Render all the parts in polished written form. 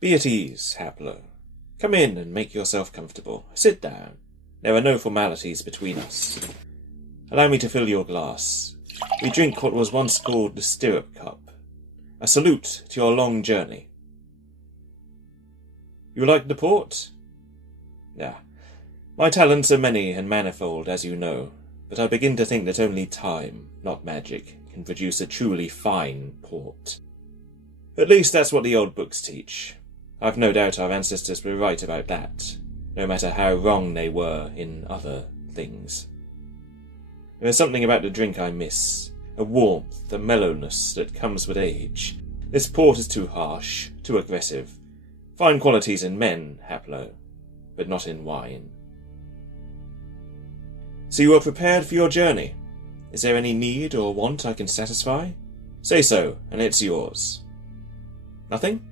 Be at ease, Haplo. Come in and make yourself comfortable. Sit down. There are no formalities between us. Allow me to fill your glass. We drink what was once called the stirrup cup. A salute to your long journey. You like the port? My talents are many and manifold, as you know, but I begin to think that only time, not magic, can produce a truly fine port. At least that's what the old books teach. I've no doubt our ancestors were right about that, no matter how wrong they were in other things. There is something about the drink I miss, a warmth, a mellowness that comes with age. This port is too harsh, too aggressive. Fine qualities in men, Haplo, but not in wine. So you are prepared for your journey? Is there any need or want I can satisfy? Say so, and it's yours. Nothing?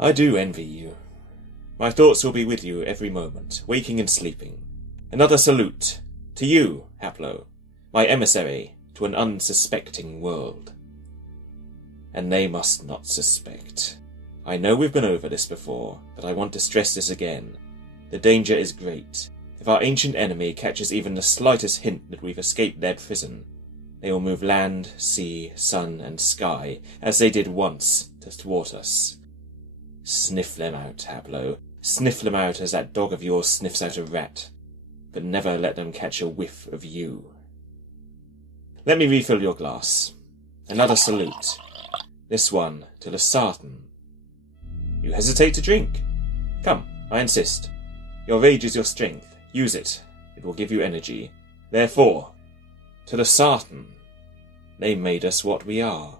I do envy you. My thoughts will be with you every moment, waking and sleeping. Another salute to you, Haplo, my emissary to an unsuspecting world. And they must not suspect. I know we've been over this before, but I want to stress this again. The danger is great. If our ancient enemy catches even the slightest hint that we've escaped their prison, they will move land, sea, sun, and sky, as they did once, to thwart us. Sniff them out, Haplo. Sniff them out as that dog of yours sniffs out a rat. But never let them catch a whiff of you. Let me refill your glass. Another salute. This one to the Sartan. You hesitate to drink? Come, I insist. Your rage is your strength. Use it. It will give you energy. Therefore, to the Sartan. They made us what we are.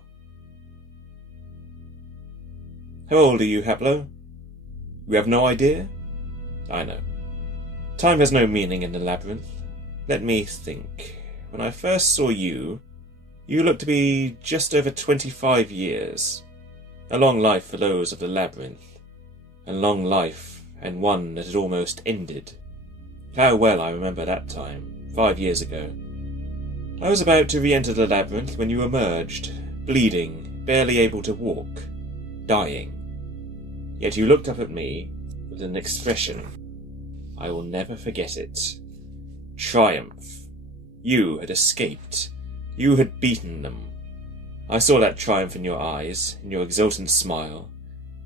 How old are you, Haplo? You have no idea? I know. Time has no meaning in the labyrinth. Let me think. When I first saw you, you looked to be just over 25 years. A long life for those of the labyrinth. A long life, and one that had almost ended. How well I remember that time, 5 years ago. I was about to re-enter the labyrinth when you emerged, bleeding, barely able to walk, dying. Yet you looked up at me with an expression. I will never forget it. Triumph. You had escaped. You had beaten them. I saw that triumph in your eyes, in your exultant smile,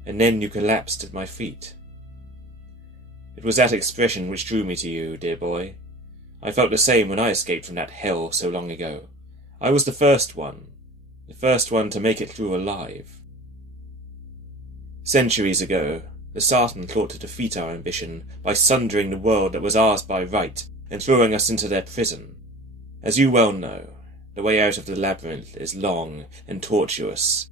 and then you collapsed at my feet. It was that expression which drew me to you, dear boy. I felt the same when I escaped from that hell so long ago. I was the first one to make it through alive. Centuries ago, the Sartan thought to defeat our ambition by sundering the world that was ours by right and throwing us into their prison. As you well know, the way out of the labyrinth is long and tortuous.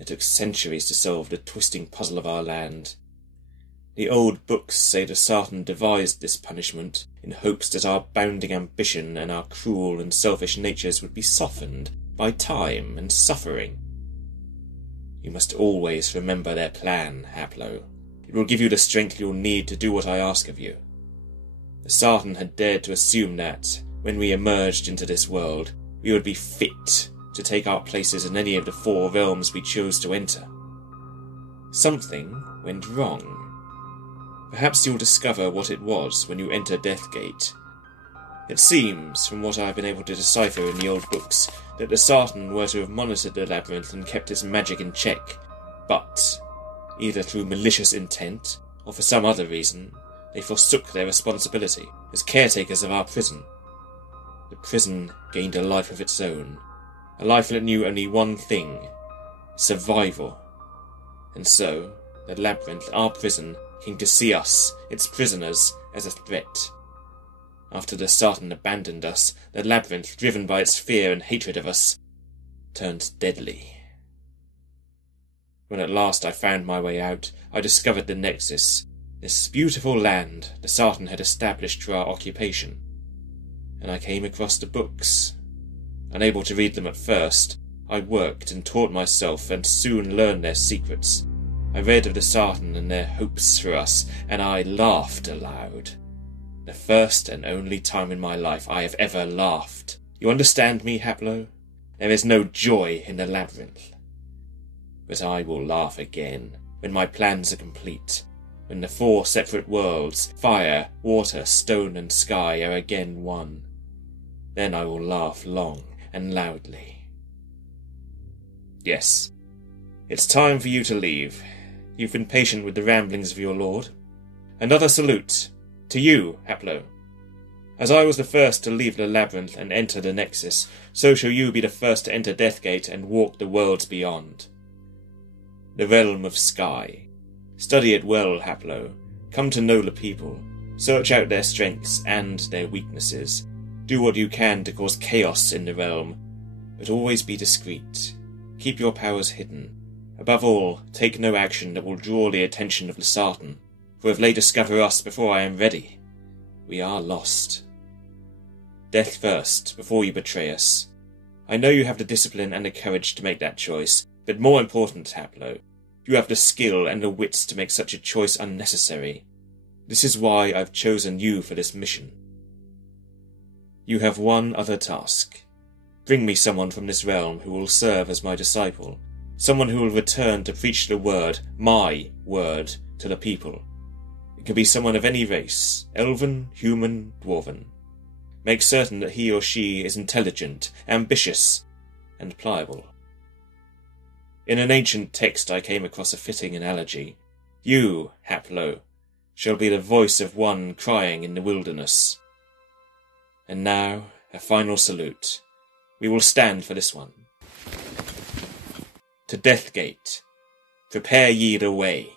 It took centuries to solve the twisting puzzle of our land. The old books say the Sartan devised this punishment in hopes that our bounding ambition and our cruel and selfish natures would be softened by time and suffering. You must always remember their plan, Haplo. It will give you the strength you'll need to do what I ask of you. The Sartan had dared to assume that, when we emerged into this world, we would be fit to take our places in any of the 4 realms we chose to enter. Something went wrong. Perhaps you'll discover what it was when you enter Deathgate. It seems, from what I've been able to decipher in the old books, that the Sartan were to have monitored the labyrinth and kept its magic in check, but, either through malicious intent, or for some other reason, they forsook their responsibility as caretakers of our prison. The prison gained a life of its own, a life that knew only one thing: survival. And so, the labyrinth, our prison, came to see us, its prisoners, as a threat. After the Sartan abandoned us, the labyrinth, driven by its fear and hatred of us, turned deadly. When at last I found my way out, I discovered the Nexus, this beautiful land the Sartan had established for our occupation. And I came across the books. Unable to read them at first, I worked and taught myself and soon learned their secrets. I read of the Sartan and their hopes for us, and I laughed aloud. The first and only time in my life I have ever laughed. You understand me, Haplo? There is no joy in the labyrinth. But I will laugh again, when my plans are complete, when the 4 separate worlds, fire, water, stone, and sky, are again one. Then I will laugh long and loudly. Yes, it's time for you to leave. You've been patient with the ramblings of your lord. Another salute to you, Haplo. As I was the first to leave the labyrinth and enter the Nexus, so shall you be the first to enter Deathgate and walk the worlds beyond. The realm of sky. Study it well, Haplo. Come to know the people. Search out their strengths and their weaknesses. Do what you can to cause chaos in the realm, but always be discreet. Keep your powers hidden. Above all, take no action that will draw the attention of the Sartan, for if they discover us before I am ready, we are lost. Death first, before you betray us. I know you have the discipline and the courage to make that choice, but more important, Haplo, you have the skill and the wits to make such a choice unnecessary. This is why I've chosen you for this mission. You have one other task. Bring me someone from this realm who will serve as my disciple, someone who will return to preach the word, my word, to the people. It can be someone of any race, elven, human, dwarven. Make certain that he or she is intelligent, ambitious, and pliable. In an ancient text I came across a fitting analogy. You, Haplo, shall be the voice of one crying in the wilderness. And now, a final salute. We will stand for this one. To Deathgate, prepare ye the way.